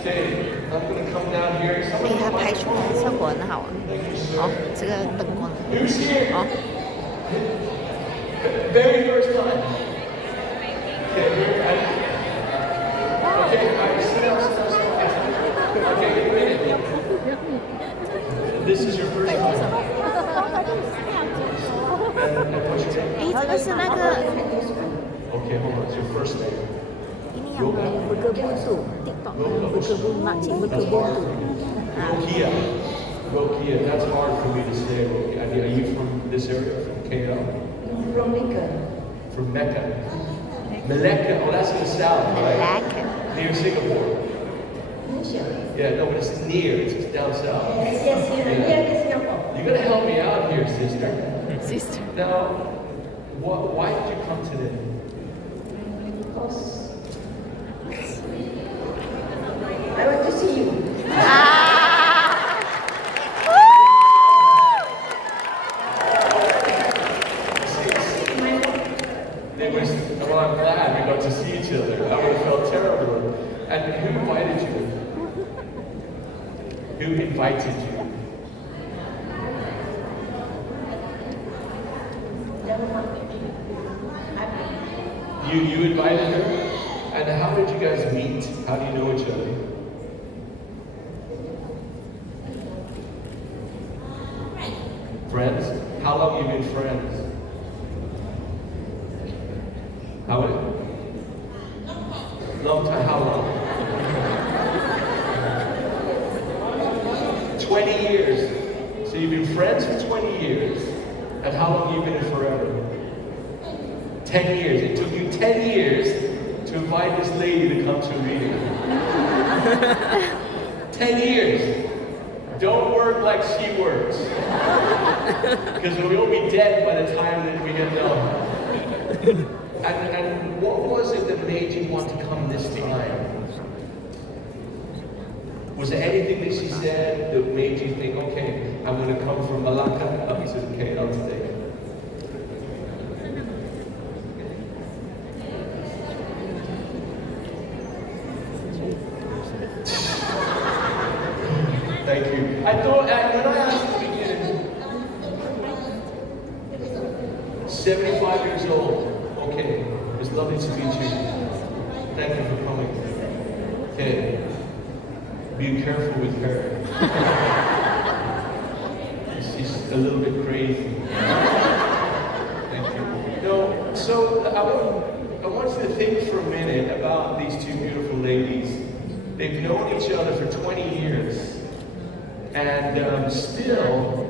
Okay, I'm gonna come down here. 它拍出来效果很好啊。哦，这个灯光。 Who's here? 哦。 Very first time. Okay, sit down. Okay, get ready. This is your first time. And what's your name? 哎，这个是那个。 Okay, hold on. It's your first name. Ini yang berkebun TikTok berkebun makcik berkebun Rokia, that's hard for me to say. Are you from this area, from KL? From Mecca. From Mecca. Malacca, oh that's in the south, right? Malacca. Near Singapore. Malaysia. Yeah, no, but it's near, it's down south. Yes, near Singapore. You're gonna help me out here, sister. Sister. Now, why did you come today? Because I want to see you. Well, I'm glad we got to see each other. I would have felt terrible. And who invited you? Who invited you? You invited her? And how did you guys meet? How do you know each other? Friends? How long have you been friends? How many? Long time. How long? 20 years. So you've been friends for 20 years. And how long have you been in forever? 10 years. It took you 10 years to invite this lady to come to a meeting. 10 years. Don't work like she works. Because we'll be dead by the time that we get done. And what was it that made you want to come this time? Was there anything that she said that made you think, okay, I'm going to come from Malacca up to KL today? Thank you. I thought, when I asked at the beginning, 75 years old. Okay, it's lovely to meet you. Thank you for coming. Okay, be careful with her. She's a little bit crazy. Thank you. No, so I want you to think for a minute about these two beautiful ladies. They've known each other for 20 years. And still,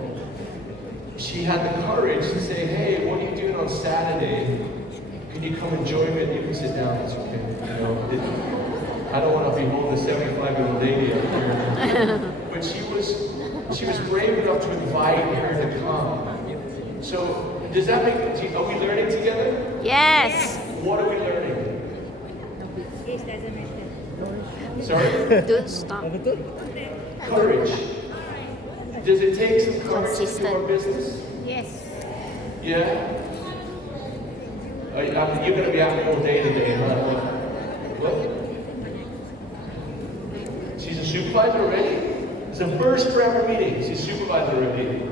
she had the courage to say, hey, what are you doing on Saturday? Can you come and join me? You can sit down, it's okay. You know, I don't want to be holding a 75-year-old lady up here. But she was brave enough to invite her to come. So, does that make, are we learning together? Yes. What are we learning? Sorry? Don't stop. Courage. Does it take some courage to do our business? Yes. Yeah? You're going to be out all day today, huh? What? She's a supervisor already? It's the first forever meeting. She's a supervisor already.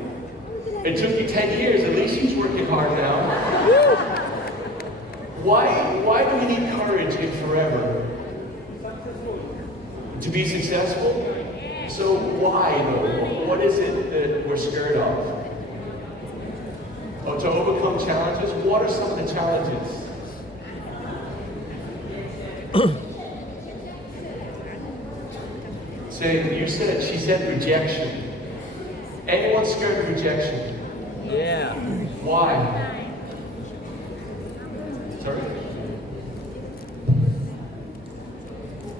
It took you 10 years. At least she's working hard now. Why do we need courage in forever? To be successful? So why though? What is it that we're scared of? Oh, to overcome challenges? What are some of the challenges? She said rejection. Anyone scared of rejection? Yeah. Why? Sorry?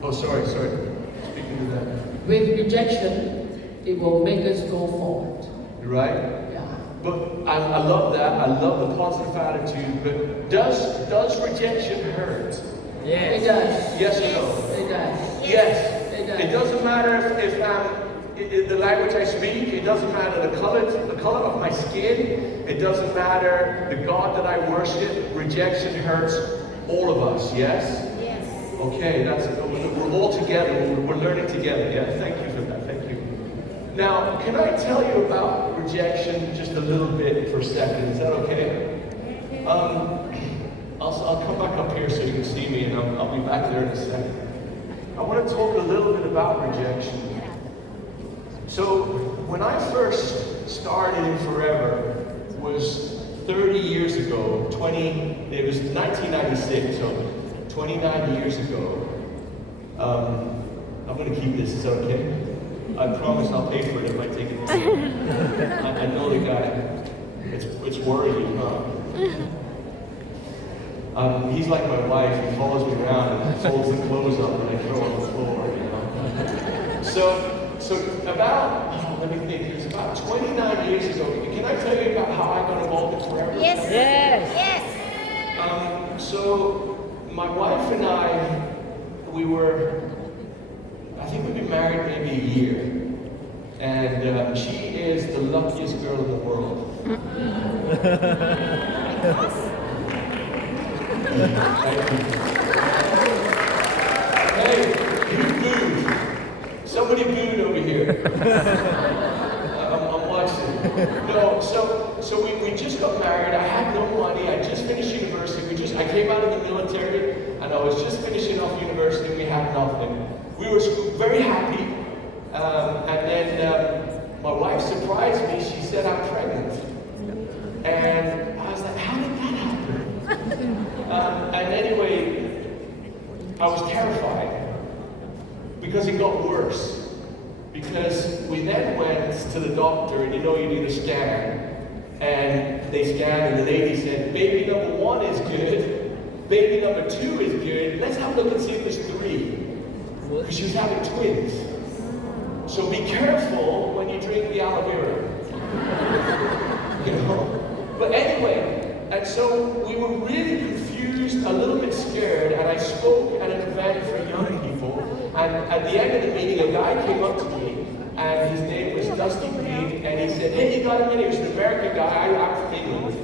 Oh, sorry. Speaking of that. With rejection, it will make us go forward. You're right? Yeah. But I love that. I love the positive attitude. But does rejection hurt? It does. Yes or no? It does. Yes. It does. It doesn't matter if the language I speak. It doesn't matter the color of my skin. It doesn't matter the God that I worship. Rejection hurts all of us. Yes. Yes. Okay. We're we're all together, we're learning together. Yeah, thank you for that, thank you. Now, can I tell you about rejection just a little bit for a second? Is that okay? I'll come back up here so you can see me, and I'll be back there in a second. I want to talk a little bit about rejection. So, when I first started in Forever was 30 years ago, it was 1996, so 29 years ago. I'm going to keep this, is that okay? I promise I'll pay for it if I take it. I know the guy. It's worrying, huh? He's like my wife. He follows me around and folds the clothes up and I throw on the floor, you know. So about, let me think, it was about 29 years ago. Can I tell you about how I got involved in Forever? Yes. Yes. So my wife and I think we've been married maybe a year. And she is the luckiest girl in the world. Hey, you booed. Somebody booed over here. I'm watching. No, so we just got married. I had no money. I just finished university. I came out of the military, and I was just finishing off university. We had nothing. We were very happy, and then my wife surprised me. She said, "I'm pregnant," and I was like, "How did that happen?" And anyway, I was terrified because it got worse. Because we then went to the doctor, and you know you need a scan. And they scanned, and the lady said, "Baby number 1 is good, baby number 2 is good. Let's have a look and see if there's 3." Because she was having twins. So be careful when you drink the aloe vera. You know? But anyway, and so we were really confused, a little bit scared, and I spoke at an event for young people. And at the end of the meeting, a guy came up to me, and his name was Dusty Green, and he said, "Hey, you got a minute?" He was an American guy. I'm from England.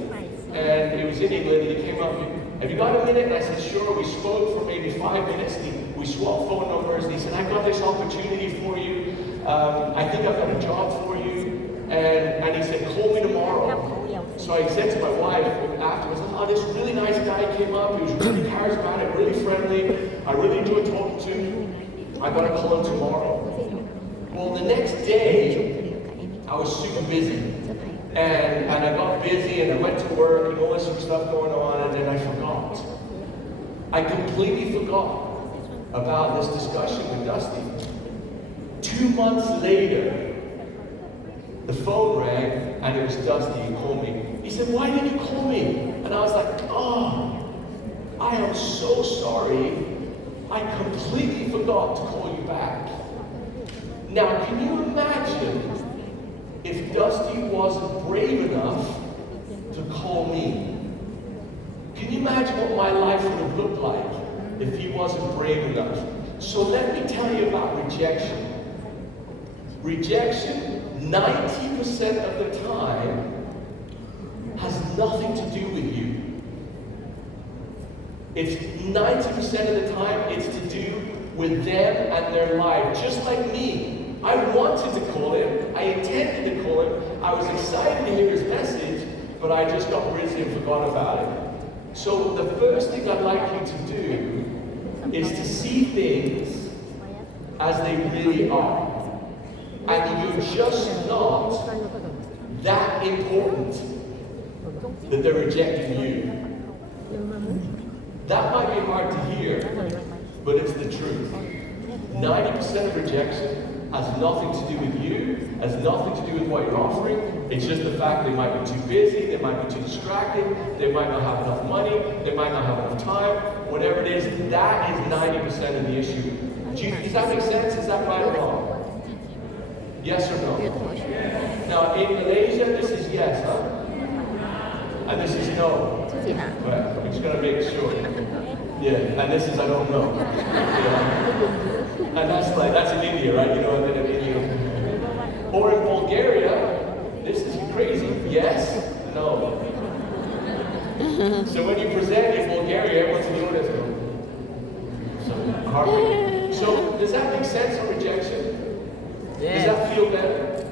And he was in England, and he came up to me, "Have you got a minute?" And I said, "Sure." We spoke for maybe 5 minutes. We swapped phone numbers, and he said, "I got this opportunity for you. I think I've got a job for you." And he said, "Call me tomorrow." So I said to my wife afterwards, "Oh, this really nice guy came up. He was really charismatic, really friendly. I really enjoyed talking to him. I got to call him tomorrow." Well, the next day, I was super busy. And I got busy, and I went to work, and all this sort of stuff going on, and then I forgot. I completely forgot about this discussion with Dusty. 2 months later, the phone rang, and it was Dusty. He called me. He said, "Why didn't you call me?" And I was like, "Oh, I am so sorry. I completely forgot to call you back." Now, can you imagine if Dusty wasn't brave enough to call me? Can you imagine what my life would have looked like if he wasn't brave enough? So let me tell you about rejection. Rejection, 90% of the time, has nothing to do with you. It's 90% of the time, it's to do with them and their life. Just like me. I wanted to call him. I intended to call him. I was excited to hear his message, but I just got busy and forgot about it. So the first thing I'd like you to do is to see things as they really are. And you're just not that important that they're rejecting you. That might be hard to hear, but it's the truth. 90% of rejection has nothing to do with you, has nothing to do with what you're offering. It's just the fact they might be too busy, they might be too distracted, they might not have enough money, they might not have enough time, whatever it is, that is 90% of the issue. Does that make sense? Is that right or wrong? Yes or no? Now, in Malaysia, this is yes, huh? And this is no. Right, I'm just going to make sure. Yeah, and this is I don't know. Yeah. And that's in India, right? You know, and then in India. Or in Bulgaria, this is crazy. Yes, no. So when you present in Bulgaria, everyone's in the audience. So does that make sense on rejection? Does that feel better?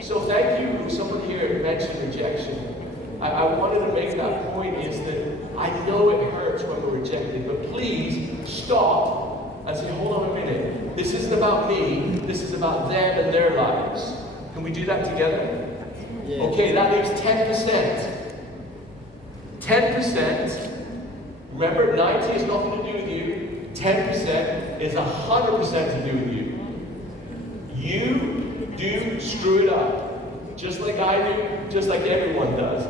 So thank you, someone here mentioned rejection. I wanted to make that point is that I know it hurts when we're rejected, but please stop and say, hold on a minute. This isn't about me, this is about them and their lives. Can we do that together? Yeah. Okay, that leaves 10%. 10%, remember 90 has nothing to do with you, 10% is 100% to do with you. You do screw it up, just like I do, just like everyone does.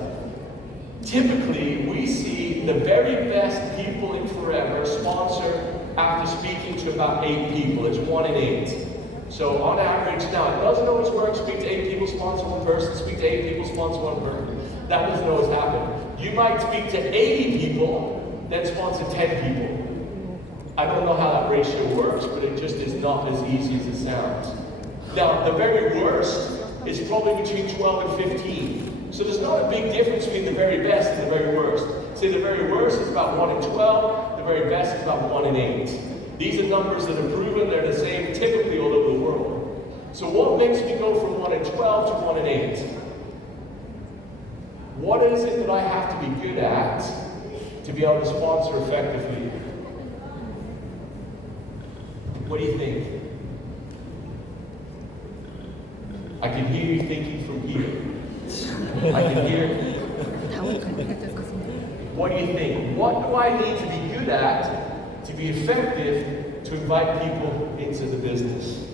Typically, we see the very best people in Forever sponsor after speaking to about 8 people. It's 1 in 8. So on average, now it doesn't always work. Speak to 8 people, sponsor 1 person. Speak to 8 people, sponsor 1 person. That doesn't always happen. You might speak to 80 people, then sponsor 10 people. I don't know how that ratio works, but it just is not as easy as it sounds. Now, the very worst is probably between 12 and 15. So there's not a big difference between the very best and the very worst. Say the very worst is about 1 in 12, the very best is about 1 in 8. These are numbers that are proven, they're the same typically all over the world. So what makes me go from 1 in 12 to 1 in 8? What is it that I have to be good at to be able to sponsor effectively? What do you think? I can hear you thinking from here. I can hear. What do you think? What do I need to be good at to be effective to invite people into the business?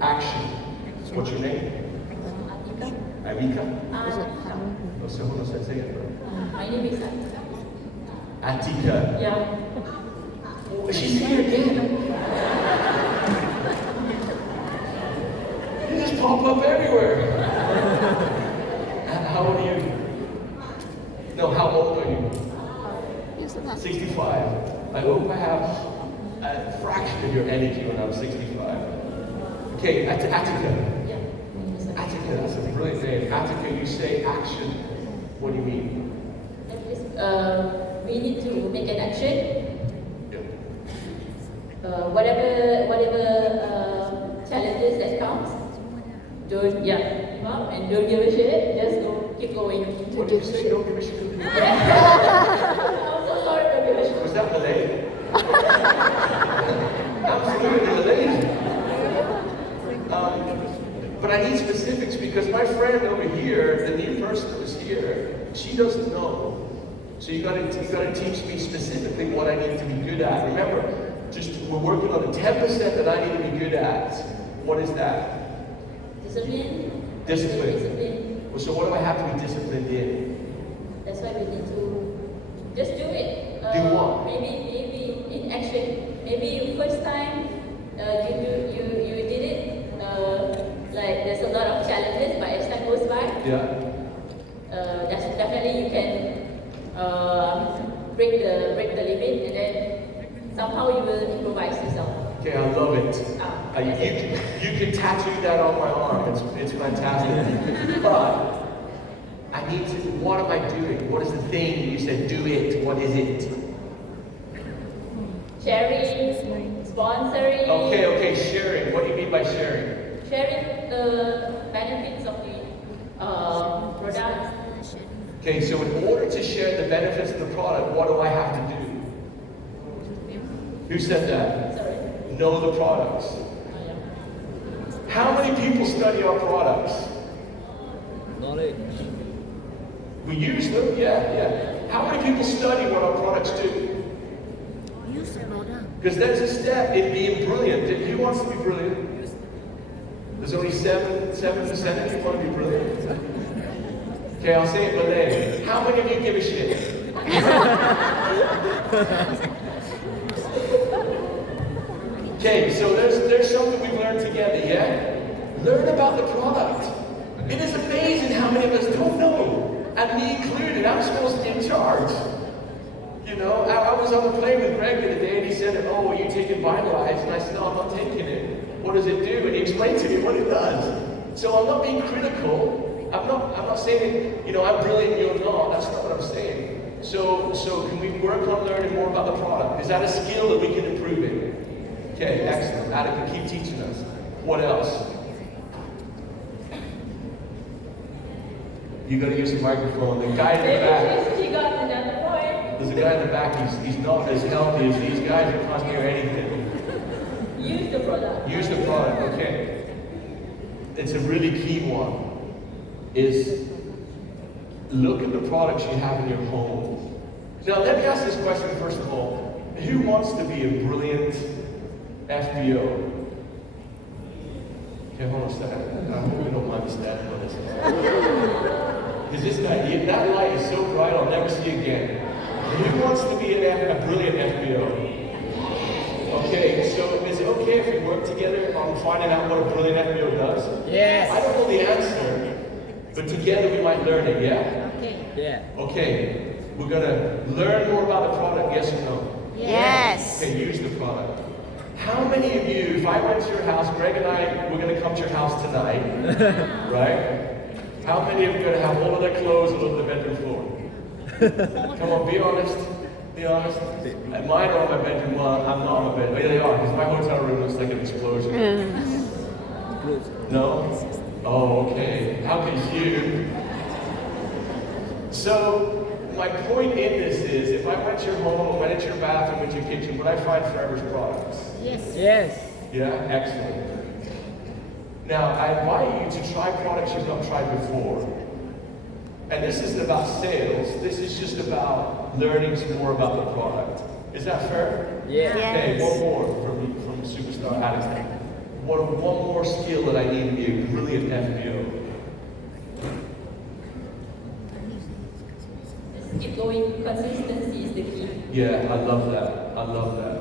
Action. What's your name? Avika? No sé cómo se dice. My name is Aidan. Atika. Yeah. Oh, she's here again. You just pop up everywhere. How old are you? No, how old are you? 65. I hope I have a fraction of your energy when I'm 65. Okay, Attica. Yeah. Attica, that's a brilliant name. Attica, you say action. What do you mean? We need to make an action. Yeah. Whatever challenges that comes, don't give up and don't give a shit. Just go, keep going. What did you say? Don't give a shit. I'm so sorry, don't give a shit. Was that Malay? Absolutely Malay. But I need specifics because my friend over here, the new person that was here, she doesn't know. So you gotta teach me specifically what I need to be good at. Remember, we're working on the 10% that I need to be good at. What is that? Discipline. Discipline. Well, so what do I have to be disciplined in? That's why we need to just do it. Do what? Maybe in action. Maybe first time you did it. Like there's a lot of challenges, but as time goes by, definitely you can break the limit, and then somehow you will improvise yourself. Okay, I love it. You can tattoo that on my arm. It's fantastic. But I need to. What am I doing? What is the thing you said? Do it. What is it? Sharing, sponsoring. Okay. Sharing. What do you mean by sharing? Sharing the benefits of the product. Okay, so in order to share the benefits of the product, what do I have to do? Who said that? Sorry. Know the products. How many people study our products? Knowledge. We use them, yeah. How many people study what our products do? Because that's a step in being brilliant. Who wants to be brilliant? There's only 7% of you want to be brilliant. Okay, I'll say it in Malay. How many of you give a shit? Okay, so there's something we've learned together, yeah? Learn about the product. It is amazing how many of us don't know. And me included, I'm supposed to be in charge. You know, I was on the plane with Greg the other day and he said, oh, are you taking Vitalize? And I said, no, I'm not taking it. What does it do? And he explained to me what it does. So I'm not being critical. I'm not saying that, I'm brilliant, you're not. That's not what I'm saying. So can we work on learning more about the product? Is that a skill that we can improve in? Okay, excellent. Aidan can keep teaching us. What else? You gotta use the microphone. The guy in the back. Maybe she got another point. There's a guy in the back, he's not as healthy as these guys who can't hear anything. Use the product. Use the product, okay. It's a really key one, is look at the products you have in your home. Now let me ask this question first of all. Who wants to be a brilliant FBO? Okay, hold on a second. I hope you don't mind me standing on this. Because this guy, that light is so bright I'll never see again. Who wants to be a brilliant FBO? Okay, so is it okay if we work together on finding out what a brilliant FBO does? Yes. I don't know the answer, but together we might learn it, yeah? Okay. Yeah. Okay, we're gonna learn more about the product, yes or no? Yes. Okay, use the product. How many of you, if I went to your house, Greg and I, we're gonna come to your house tonight, right? How many of you are gonna have all of their clothes all over the bedroom floor? Come on, be honest. Be honest. And mine are on my bedroom. Well, I'm not on my bed. Oh, yeah, they are, because my hotel room looks like an explosion. No? Oh, okay. How could you? So, my point in this is, if I went to your home, went into your bathroom, went to your kitchen, would I find Forever's products? Yes. Yeah, excellent. Now, I invite you to try products you've not tried before. And this isn't about sales, this is just about learning some more about the product. Is that fair? Yeah. Okay, Yes. one more from Superstar Aidan. One more skill that I need to be a brilliant FBO. Just keep going. Consistency is the key. Yeah, I love that. I love that.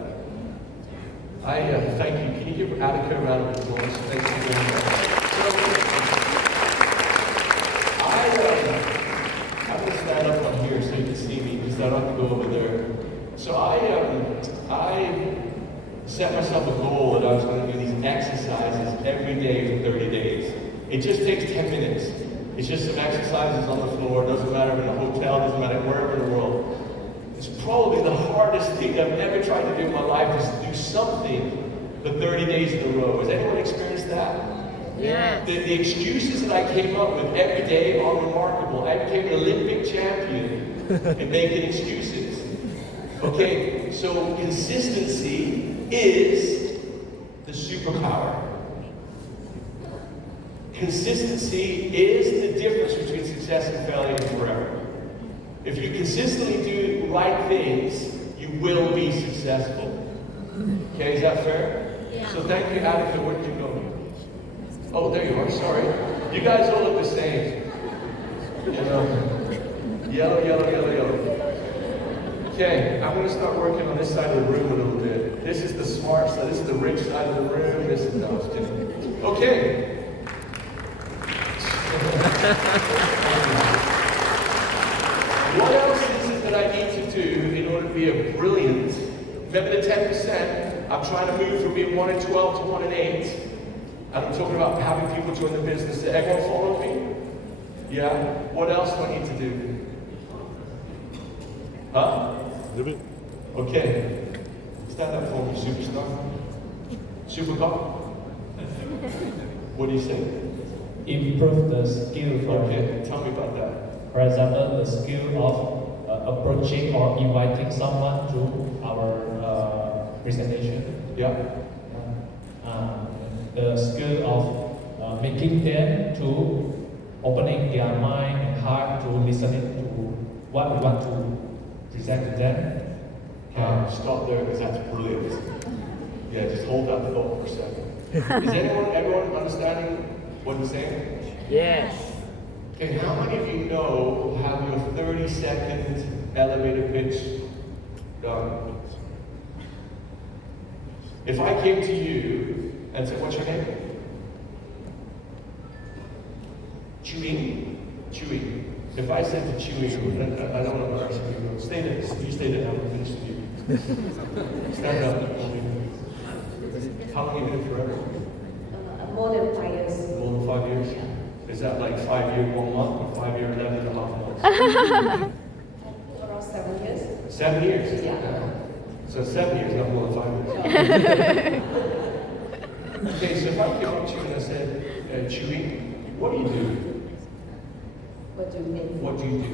Thank you. Can you give Attica a round of applause? Thank you very much. I'm going to stand up on here so you can see me because I don't have to go over there. So I set myself a goal that I was going to do these exercises every day for 30 days. It just takes 10 minutes. It's just some exercises on the floor. It doesn't matter if in a hotel, it doesn't matter wherever in the world. It's probably the hardest thing I've ever tried to do in my life is to do something for 30 days in a row. Has anyone experienced that? Yeah. The excuses that I came up with every day are remarkable. I became an Olympic champion in making excuses. Okay, so consistency is the superpower. Consistency is the difference between success and failure forever. If you consistently do right things, you will be successful. Okay, is that fair? Yeah. So thank you, Attica. Where did you go? Oh, there you are. Sorry. You guys all look the same. You know, yellow, yellow, yellow, yellow. Okay, I'm going to start working on this side of the room a little bit. This is the smart side. This is the rich side of the room. This is, no, I was kidding. Okay. What else is it that I need to do in order to be a brilliant? Remember the 10%? I'm trying to move from being 1 in 12 to 1 in 8. And I'm talking about having people join the business. Did everyone follow me? Yeah? What else do I need to do? Huh? Okay. Stand up for me, superstar. Supercar? What do you say? Improve the skill for, Okay, tell me about that. for example, the skill of approaching or inviting someone to our presentation. Yeah? The skill of making them to opening their mind and heart to listening to what we want to present to them. Stop there because that's brilliant. Yeah, just hold that thought for a second. Is everyone understanding what I'm saying? Yes. Okay, how many of you know have your 30-second elevator pitch done? If I came to you and said, what's your name? Chewy. Chewy. If I said to Chewy, I don't want to embarrass you. Stay there. You stay there. I'm going to finish with you. Stand up. How long have you been forever? More than 5 years. More than 5 years? Is that like 5 years, 1 month, or 5 years, 11 and a half months? Around 7 7 years? Yeah. So 7 years, not more than 5 years. Okay, so if I came up to you and I said, Chewy, what do you do? What do you mean? What do you do?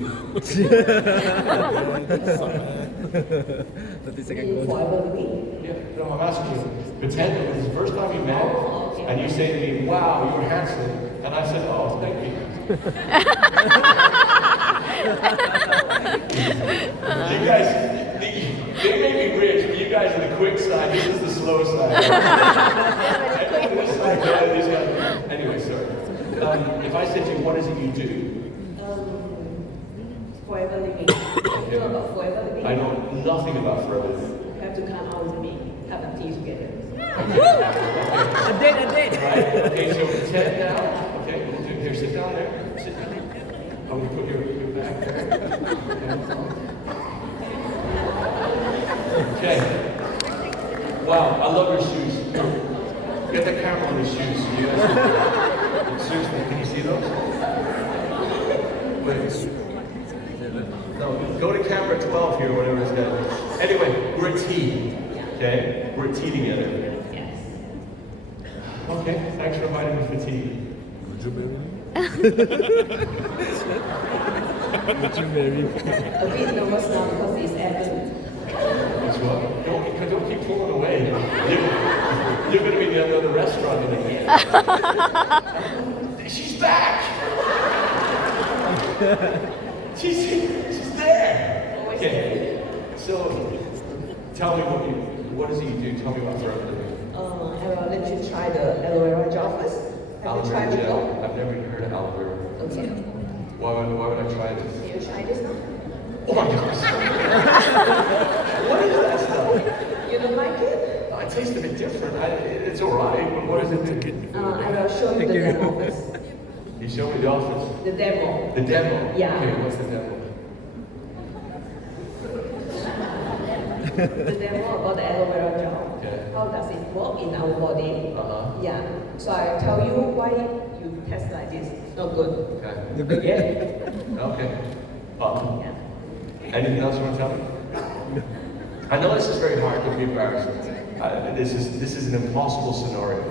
30 Mean forever living? Yeah, no, I'm asking you. Pretend it was the first time you met, Oh, okay. and you say to me, wow, you're handsome. And I said, oh, thank you. You guys, they may be rich, but you guys are the quick side. This is the slow side. This side, this guy. Anyway, sorry. If I said to you, what is it you do? Forever living. You know about forever living? I know nothing about forever. You have to come out with me, have a tea together. A date, a date. Right. Okay, so pretend now. Okay, we'll do here. Sit down there. Sit down. I'm going to put your back there. Okay. Wow, I love your shoes. Get the camera on the shoes. You guys, seriously, can you see those? Wait. No, go to camera 12 here, whatever it's got. Anyway, we're a team. Okay? We're a team together. Yes. Okay, thanks for inviting me for tea. Would you marry me? Would you marry me? A bit nervous now because it's Aidan. That's what? Don't keep pulling away. You're going to be the other restaurant in again. She's back! She's there! Okay, so tell me what is it you do? Tell me about forever living. I will let you try the aloe vera gel first. Have you tried Aloe vera before? gel. I've never even heard of aloe vera. Okay. Why would I try this? Can you try this now? Oh my gosh! What is that stuff? You don't like it? It tastes a bit different. It's alright, but what does it do? I will show you the demo first. You show me the office. The demo. The demo? Yeah. Okay, what's the demo? The demo about the aloe vera gel. Okay. How does it work in our body? Uh-huh. Yeah. So I tell you why you test like this. Not good. Okay. Yeah. Okay. Yeah. Anything else you want to tell me? I know this is very hard, don't be embarrassed. This is an impossible scenario.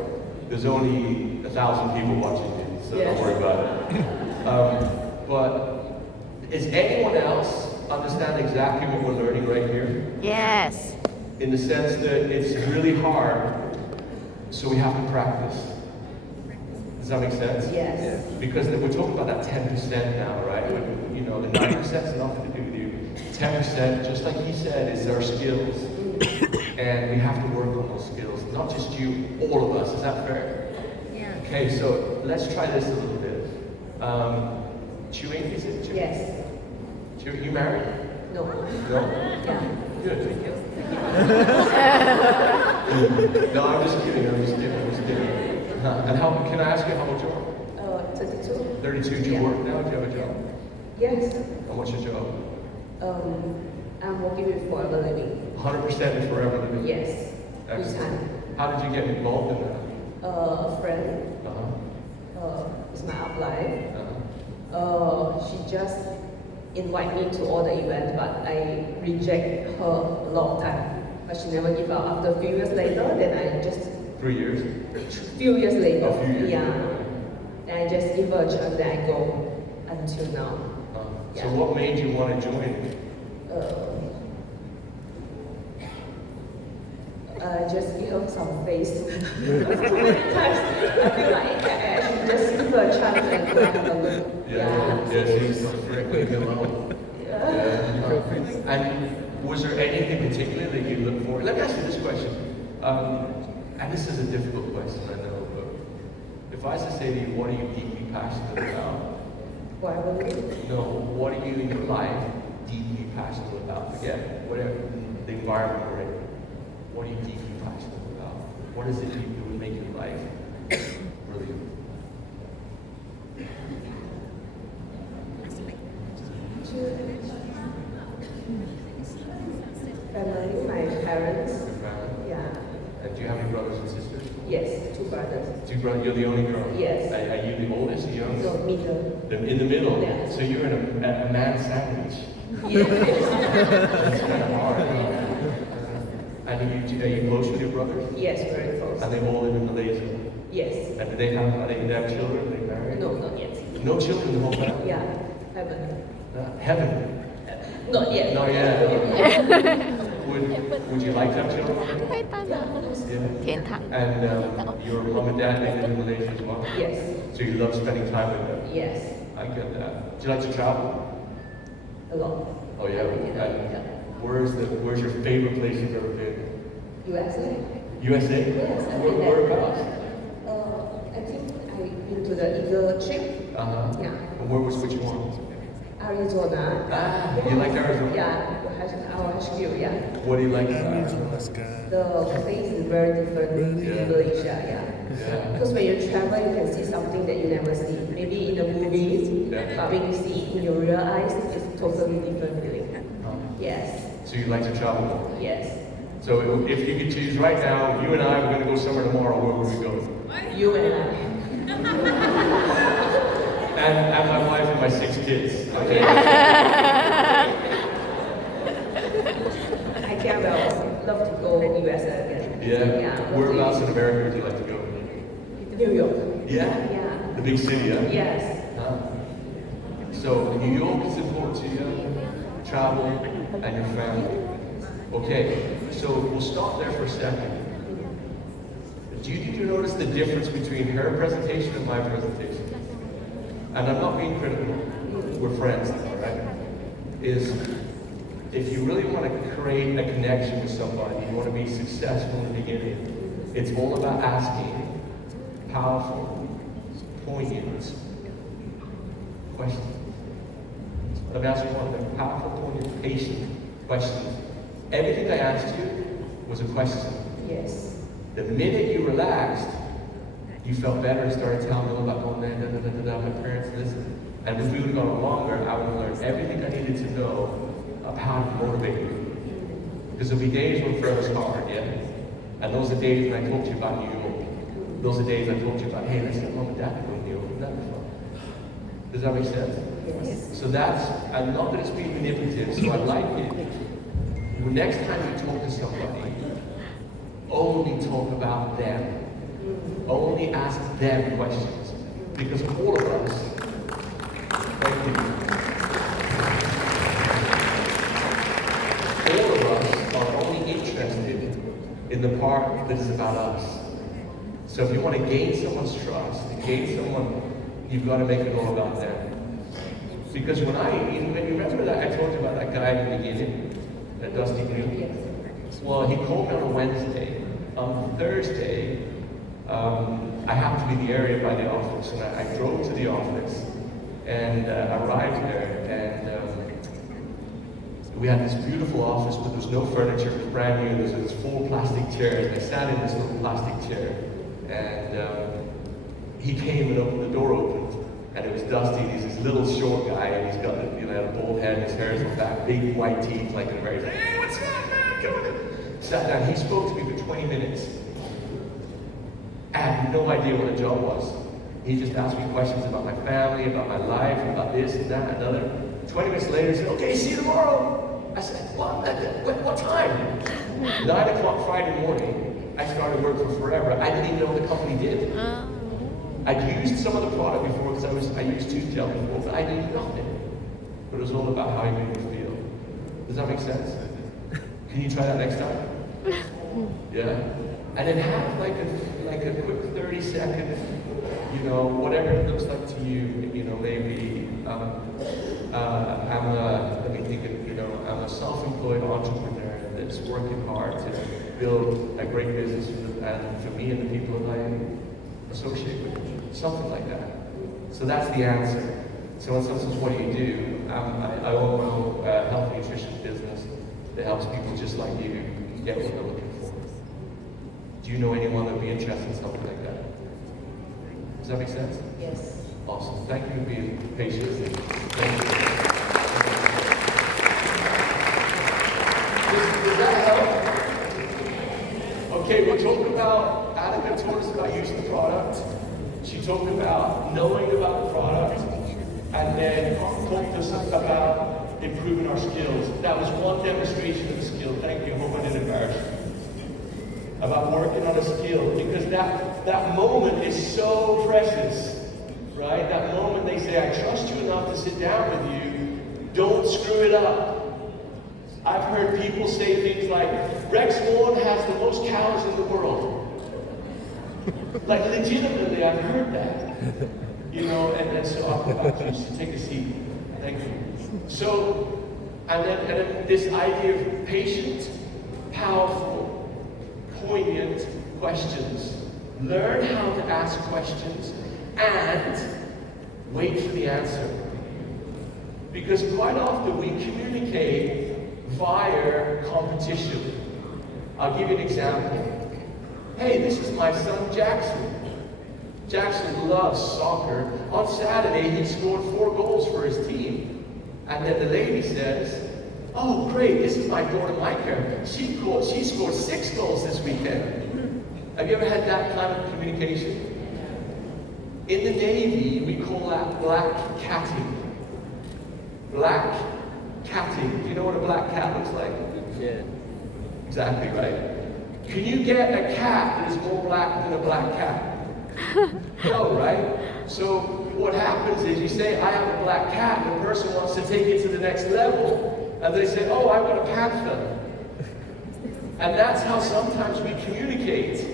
There's only 1,000 people watching you, so Yes. don't worry about it. But is anyone else understand exactly what we're learning right here? Yes. In the sense that it's really hard, so we have to practice. Does that make sense? Yes. Because we're talking about that 10% now, right? You know, the 9% is nothing to do with you. 10%, just like he said, is our skills. And we have to work on those skills. Not just you, all of us. Is that fair? Yeah. Okay, so let's try this a little bit. Chewing, is it? Chewing? Yes. Chewing, you married? No. No? Yeah. Good. No, I'm just kidding. I'm just kidding. And how can I ask you how much you are? 32. 32. Do you Yeah. work now? Do you have a job? Yes. And what's your job? I'm working with forever living. 100% is forever living. Yes. Full Excellent. time. How did you get involved in that? A friend. It's my upline. She just invite me to all the events, but I reject her a lot of time. But she never give up. After a few years later, then I just 3 years. few years later. A few years. Yeah. Then I just give her a chance. Then I go until now. So Yeah. what made you want to join? Just give her some face. Sometimes I feel like I should just give her a chance and go have a look. Yeah, she's leave me alone. And was there anything particular that you look for? Let me ask you this question. And this is a difficult question, I know, but if I was to say to you, what are you deeply passionate about? Forever living. No, what are you in your life deeply passionate about? Forget whatever the environment we're in. What are you deeply passionate about? What is it that would make your life brilliant? Family, my parents. Your family? Yeah. And do you have any brothers and sisters? Yes, 2 brothers. Two brothers. You're the only girl. Yes. Are you the oldest or youngest? No, middle. In the middle. Yes. So you're in a man sandwich. Yes. That's kind of hard. And are you close with your brothers? Yes, very close. And they all live in Malaysia? Yes. And do they have children? Are they married? No, not yet. No children in the whole family? Yeah, haven't. Heaven? Not yet. Not yet. Would you like to have children? Yeah. 天堂。 And your mom and dad, they live in Malaysia as well? Yes. So you love spending time with them? Yes. I get that. Do you like to travel? A lot. Oh yeah? And where's your favorite place you've ever been? USA. USA? Yes, I've been there. Whereabouts? I think I've been to the Eagle trip. Uh-huh. Yeah. And where was which one? Arizona. Ah, you like Arizona? Yeah, our HQ, yeah. What do you like about Diamonds Arizona? on the sky. The place is very different Yeah. in Malaysia, yeah. Yeah. Because when you travel, you can see something that you never see. Maybe in a movie, Yeah. but when you see it in your real eyes, it's totally different feeling. Yes, So you like to travel more? yes. So if you could choose right now, you and I were going to go somewhere tomorrow, where would we go? You and I. And my wife and my 6 kids. Okay. I can't well love to go US again. Yeah. Yeah. Whereabouts in America would you like to go? New York. Yeah. Yeah. The big city, yeah? Yes. Huh? So New York is important to you, travel, and your family. Okay, so we'll stop there for a second. Did you notice the difference between her presentation and my presentation? And I'm not being critical. We're friends, right? Is if you really want to create a connection with somebody, you want to be successful in the beginning, it's all about asking powerful, poignant questions. Let me ask you one thing. Powerful, poignant, patient questions. Everything I asked you was a question. Yes. The minute you relaxed, you felt better and started telling them about going there, my parents, listen. And if we would have gone longer, I would have learned everything I needed to know of how to motivate you. Because there'll be days when forever's hard, yeah? And those are days when I told you about New York. Those are days I told you about, hey, let's get mom and dad to go to New York. Wouldn't that be fun? Does that make sense? Yes. So that's, I'm not that it's being manipulative, so I like it. Well, next time you talk to somebody, only talk about them. Only ask them questions. Because all of us, thank you. All of us are only interested in the part that is about us. So if you want to gain someone's trust, to gain someone, you've got to make it all about them. Because when you remember that I told you about that guy in the beginning, that Dusty Green? Well, he called me on a Wednesday. On Thursday, I happened to be in the area by the office, and I drove to the office and arrived there, and we had this beautiful office, but there was no furniture, it was brand new. There was 4 plastic chairs, and I sat in this little plastic chair, and he came and opened the door opened, and it was Dusty. He's this little short guy, and he's got a bald head, and his hair is all back, big white teeth, like in a very, hey, what's up, man? Come on. Sat down. He spoke to me for 20 minutes. I had no idea what the job was. He just asked me questions about my family, about my life, about this and that and another. 20 minutes later, he said, okay, see you tomorrow. I said, what time? 9 o'clock Friday morning, I started work for Forever. I didn't even know what the company did. I'd used some of the product before because I used tooth gel before, but I knew nothing. But it was all about how he made me feel. Does that make sense? Can you try that next time? Yeah? And then have like a quick 30-second, whatever it looks like to you, maybe I'm a self-employed entrepreneur that's working hard to build a great business for me and the people that I associate with. Something like that. So that's the answer. So when someone says, what do you do? I own my own health and nutrition business that helps people just like you get what they're looking for. Do you know anyone that would be interested in something like that? Does that make sense? Yes. Awesome. Thank you for being patient. Thank you. Does that help? Okay, we talked about, Aidan told us about using the product. She talked about knowing about the product. And then talked to us about improving our skills. That was one demonstration of a skill. Thank you. I hope I didn't embarrass you. About working on a skill, because that moment is so precious, right? That moment they say, I trust you enough to sit down with you, don't screw it up. I've heard people say things like, Rex Warren has the most cows in the world. Like legitimately, I've heard that. You know, and so I'll go back to you, so take a seat. Thank you. So, and then this idea of patient, powerful, poignant questions. Learn how to ask questions and wait for the answer. Because quite often we communicate via competition. I'll give you an example. Hey, this is my son Jackson. Jackson loves soccer. On Saturday, he scored 4 goals for his team. And then the lady says, oh, great, this is my daughter Micah. She scored 6 goals this weekend. Have you ever had that kind of communication? In the Navy, we call that black catting. Black catting. Do you know what a black cat looks like? Yeah. Exactly right. Can you get a cat that is more black than a black cat? No, right? So what happens is you say, I have a black cat, and the person wants to take it to the next level, and they say, oh, I've got a panther. And that's how sometimes we communicate.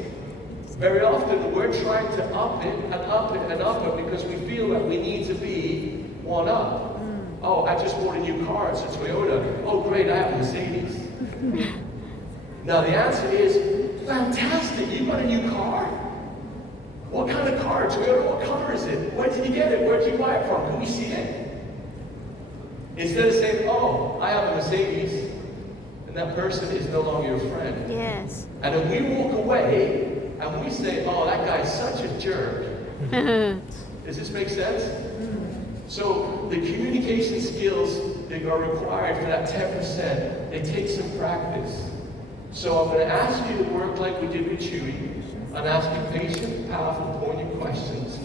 Very often we're trying to up it and up it and up it because we feel that we need to be one up. Oh, I just bought a new car, it's a Toyota. Oh, great, I have a Mercedes. Now the answer is, fantastic, you got a new car? What kind of car? Toyota, what color is it? Where did you get it? Where did you buy it from? Can we see it? Instead of saying, oh, I have a Mercedes, and that person is no longer your friend. Yes. And then we walk away, and we say, oh, that guy's such a jerk. Does this make sense? So the communication skills that are required for that 10%, they take some practice. So I'm going to ask you to work like we did with Chewy, and ask you patient, powerful, poignant questions.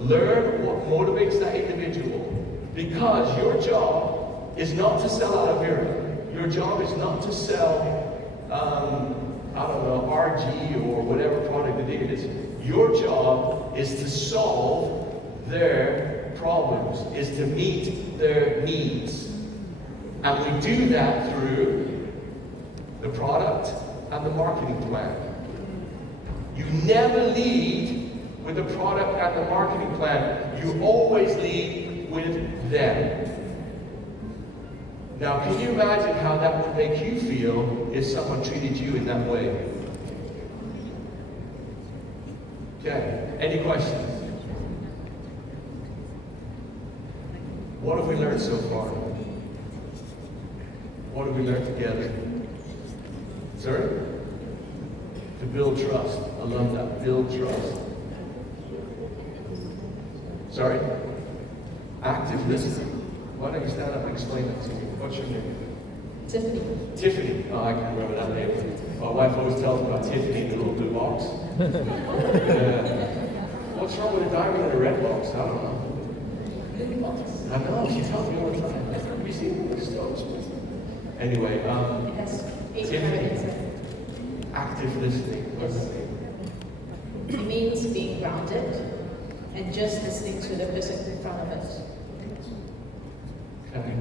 Learn what motivates that individual, because your job is not to sell aloe vera. Your job is not to sell, I don't know, RG or whatever product it is. Your job is to solve their problems, is to meet their needs. And we do that through the product and the marketing plan. You never lead with the product and the marketing plan. You always lead with them. Now, can you imagine how that would make you feel if someone treated you in that way? Okay, any questions? What have we learned so far? What have we learned together? Sorry? To build trust. I love that. Build trust. Sorry? Active listening. Why don't you stand up and explain that to me? What's your name? Tiffany. Tiffany. Oh, I can remember that name. My wife always tells me about Tiffany in the little blue box. What's wrong with a diamond in a red box? I don't know. I know, she tells me all the time. Have you seen the stoves? Anyway, Tiffany. Active listening. What's that mean? It means being grounded and just listening to the person in front of us. Okay.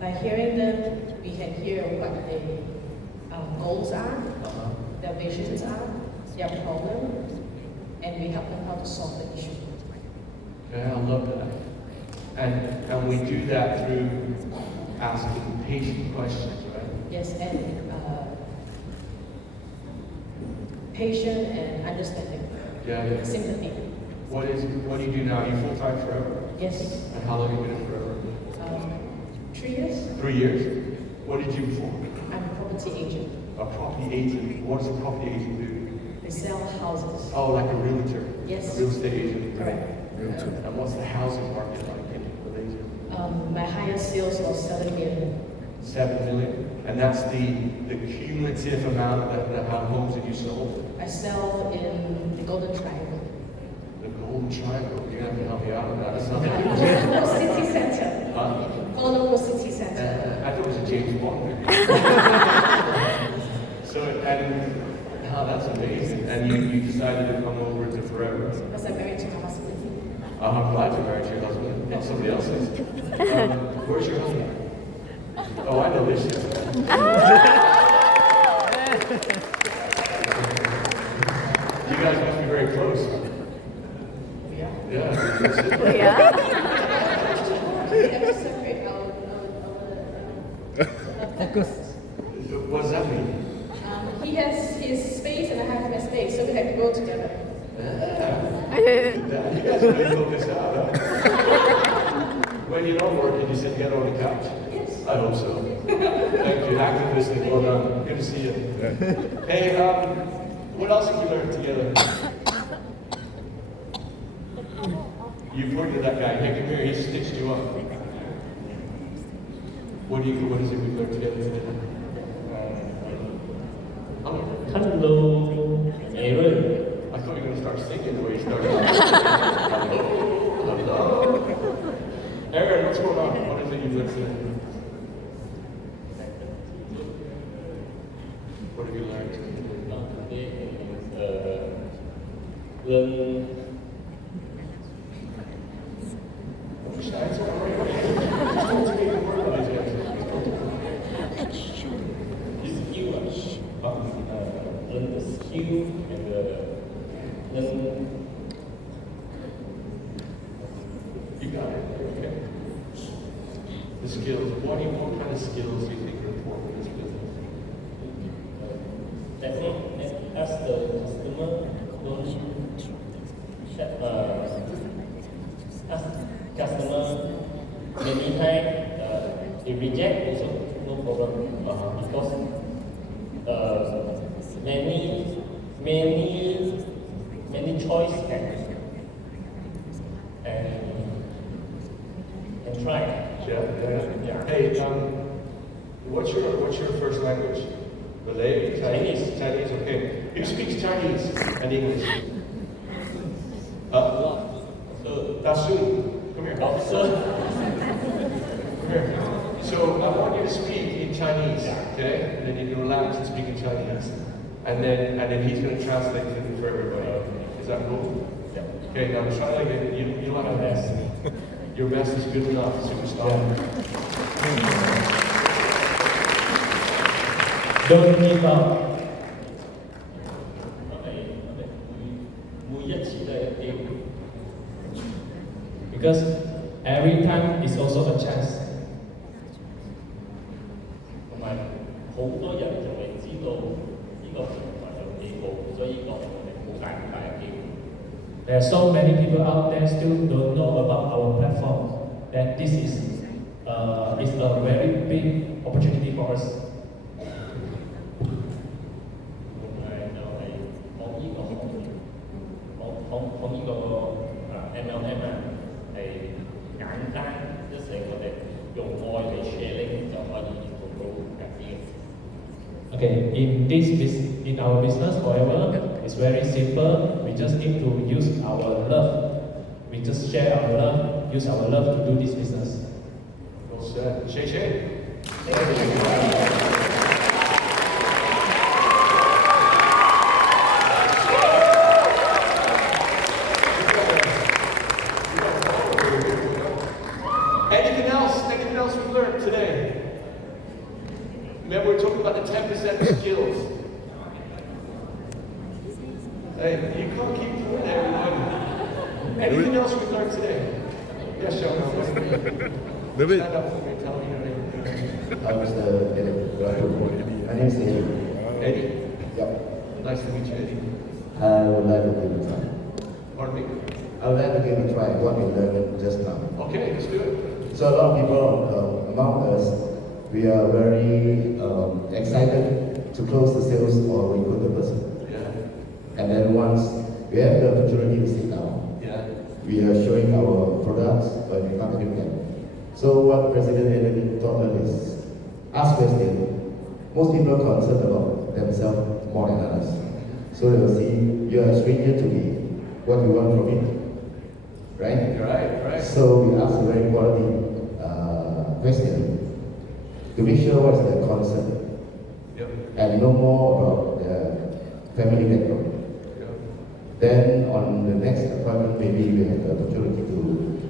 By hearing them, we can hear what their goals are, their visions are, their problem, and we help them how to solve the issue. Okay, I love that. And we do that through asking patient questions, right? Yes, and patient and understanding. Yeah. Sympathy. What do you do now? Are you full-time forever? Yes. And how long have you been in forever? 3 years. 3 years. What did you do before? I'm a property agent. A property agent. What does a property agent do? They sell houses. Oh, like a realtor. Yes. A real estate agent. Correct. Realtor. And what's the housing market like in Malaysia? My highest sales was 7 million. 7 million. And that's the cumulative amount of homes that you sold? I sell in the Golden Triangle. The The Golden Triangle. You're gonna have to help me out with that. That's not Local City Center. Huh? Local City Center. I thought it was a James Bond movie. So, and that's amazing. And you decided to come over to Forever. Because I'm married to my husband. I'm glad you're married to your husband, not somebody else's. Where's your husband? Oh, I know this young man. You guys must be very close. Yeah. Yeah. Yeah. We have to separate our Focus. What does that mean? he has his space and I have my space, so we have to go together. You guys really work this out, huh? When you don't work, you sit together on the couch? Yes. I hope so. Thank you. Active listening. Well done. Good to see you. Hey, what else have you learned together? You pointed at that guy. Hey, come here. He stitched you up. What is it we've learned together today? Hello, Aaron. I thought you were going to start singing the way you started. Hello. Aaron, what's going on? What is it you've learned today? What have you learned? Learn learn the skill and learn. You got it. Okay. The skills. What kind of skills do you think are important in this business? As the customer don't as customer many times they reject also no problem because many choice and try. Yeah. Hey, what's your first language? Malay? Chinese? Chinese, okay. Who speaks Chinese and English? Dasun, come here. Come here. So I want you to speak in Chinese, okay? And then you can relax and speak in Chinese. And then he's going to translate it for everybody. Is that cool? Yeah. Okay, now try again. You don't have a best. Your best is good enough, superstar. Don't give up. Because every time is also a chance. There are so many people out there still don't know about our platform. That this is a very big opportunity for us. Okay, in our business, however, it's very simple. We just need to use our love. We just share our love, use our love to do this business. Well said. Shay. Anything else we learned today? Remember, we're talking about the 10% skills. Hey, you can't keep doing everything. Anything else we learned today? Yes, Sean. Stand up for me. Tell me your name. Mr. Aidan. My name is Aidan. Eddie. Yep. Nice to meet you, Eddie. I would like to give it a try. Pardon me? I would like to give it a try what we learned just now. Okay, let's do it. So a lot of people among us, we are very excited to close the sales or recruit the person. Yeah. And then once we have the opportunity to sit down, we are showing our products, but we can't help them. So what President Aidan taught us is ask questions. Most people are concerned about themselves more than others. So they will see you are a stranger to me. What you want from it? right? Right. So we ask a very quality question to make sure what's the concern and know more about the family background. Then on the next appointment, maybe we have the opportunity to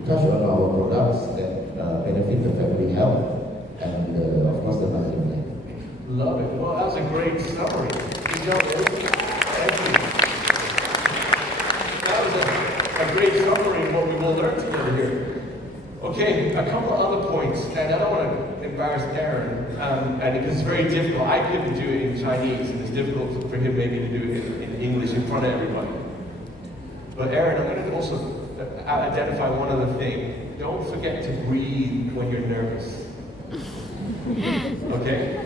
touch on our products that benefit the family health and of course the family life. Love it. Well, that was a great summary. Good job, Aidan. Thank you. That was a great summary of what we will learn together here. Okay, a couple of other points, and I don't want to embarrass Aaron, and because it's very difficult. I couldn't do it in Chinese, and it's difficult for him maybe to do it in English in front of everybody. But Aaron, I'm going to also identify one other thing. Don't forget to breathe when you're nervous. Okay?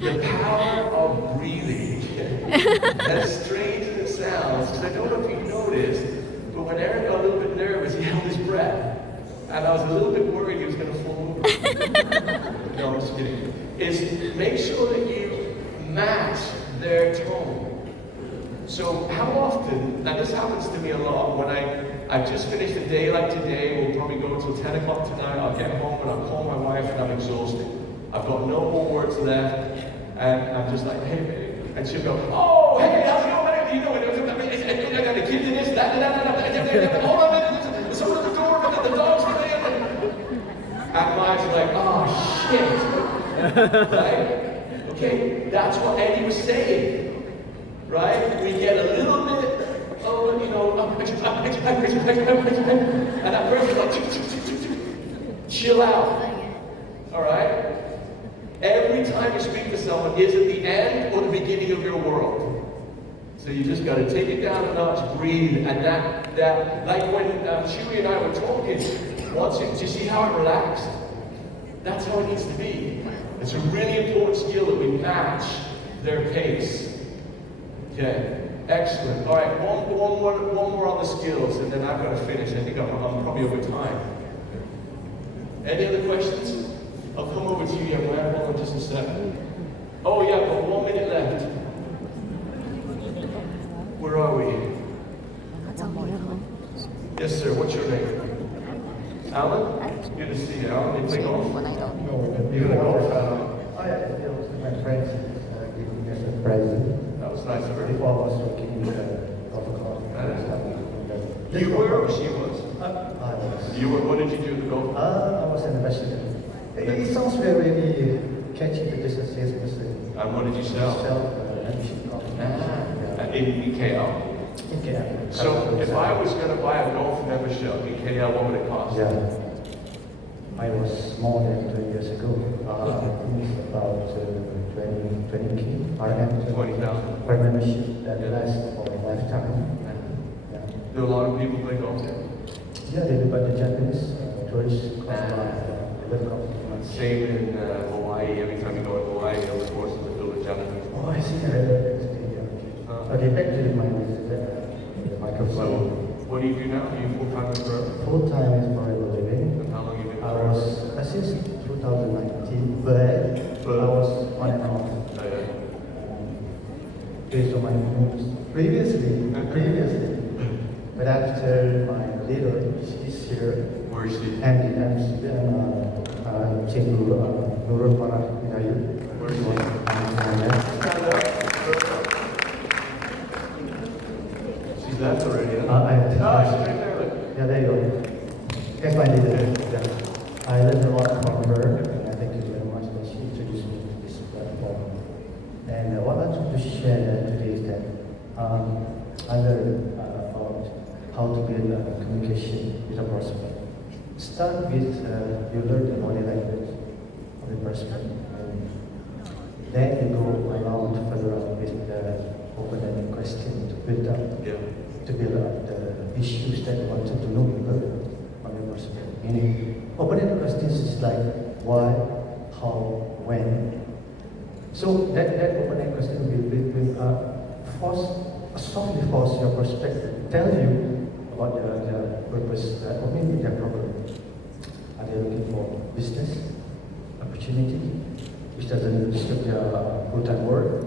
The power of breathing, as strange as it sounds, because I don't know if you noticed, but when Aaron got a little bit nervous, he held his breath. And I was a little bit worried he was going to fall over. No, I'm just kidding. Is make sure that you match their tone. So how often, now this happens to me a lot, when I've just finished a day like today, we'll probably go until 10 o'clock tonight, I'll get home and I'll call my wife and I'm exhausted. I've got no more words left, and I'm just like, hey baby, and she'll go, oh, hey, how's it going? You know, I got the kids in this, that, hold on a minute, there's someone at the door, but the dog's coming in. And mine's like, oh shit, right? Okay, that's what Eddie was saying. Right? We get a little bit, oh, you know, and that person's like, chill out. All right? Every time you speak to someone is at the end or the beginning of your world. So you just got to take it down a notch, breathe, and that like when Chewy and I were talking, do you see how it relaxed? That's how it needs to be. It's a really important skill that we match their pace. Okay, excellent. All right, one more on the skills, and then I've got to finish. I think I'm probably over time. Any other questions? I'll come over to you, young man. Hold on just a second. Oh yeah, but 1 minute left. Where are we? Yes, sir. What's your name? Alan? Good to see you, Alan. You play golf? You're a golf fan? Oh yeah, it was my friends giving me a present. That was nice of her. Before I was working with golf club. You were or she was? I was. You were. What did you do at the golf club? I was an ambassador. It sounds very catchy, but this is seriously. And what did you sell? Membership golf. In KL. In KL. So if I was going to buy a golf membership in KL, what would it cost? Yeah. I was more than 2 years ago. It's about 20K RM. 20,000. Per membership that lasts for a lifetime. Yeah. Do a lot of people play golf there? Yeah, they do, but the Japanese tourists come by. Same in Hawaii. Every time you go to Hawaii, of course, it's filled with Japanese. Oh, I see. Okay, back to the microphone. So, what do you do now? Are you full-time in Peru? Full-time is forever living. And how long have you been I was since 2019, but I was on and off. Based on my moves. Previously. But after my leader, she's here. Where is she? And Cikgu Nurul Farah Hidayat. Where is she? She's left already, huh? She's right there, look. Yeah, there you go. That's my leader. Yeah. I learned a lot from her, and I thank you very much that she introduced me to this platform. And what I want to share today is that I learned about how to build communication with a prospect. Start with you learn the body language of the prospect, and then you go along to further up with the open-ended question to build up the issues that you wanted to know further on the prospect. Meaning, open-ended questions is like why, how, when. So that open-ended question will softly force your prospect, tell you about the purpose or maybe their problem. Are they looking for business, opportunity, which doesn't disturb their full-time work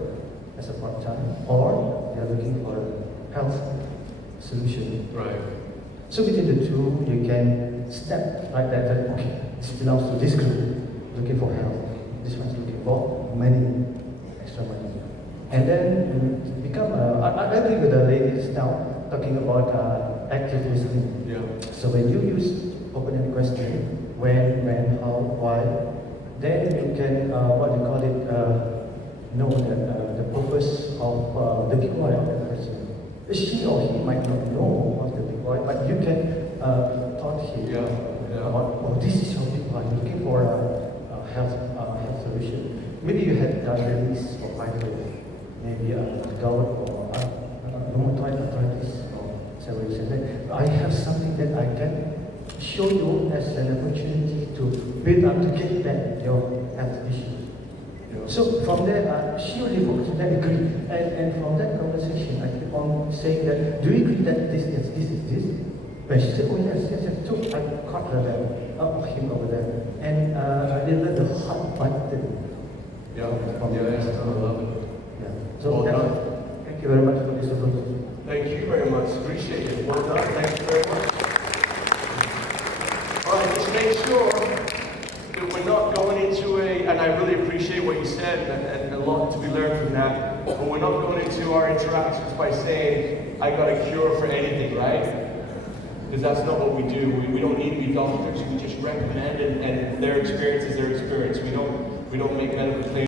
as a part-time, or they are looking for a health solution. Right. So between the two, you can step like that, okay, this belongs to this group, looking for help. This one's looking for money, extra money. And then you become, I agree with the ladies now, talking about active listening. Yeah. So when you use open-ended question, when, how, why, then you can, what you call it, know the purpose of the big why of the person. She or he might not know what the big why, but you can taught him about, oh, this is your big why, looking for a health solution. Maybe you had diabetes or migraine, maybe gout or rheumatoid arthritis or several reasons. I have something that I can show you as an opportunity to build up to get back your health issue. So from there, she only focused on that, agree. And from that conversation, I keep on saying that, do you agree that this is this? When she said, oh yes. So I caught her there, him over there. And I did the hot button. Yeah, I love it. Yeah. So Well done. thank you very much for this opportunity. Thank you very much. Appreciate it. Well done. Thank you very much. All right, let's make sure that we're not going into and I really appreciate what you said, and a lot to be learned from that, but we're not going into our interactions by saying, I got a cure for anything, right? Because that's not what we do. We don't need to be doctors. We just recommend, and their experience is their experience. We don't make medical claims.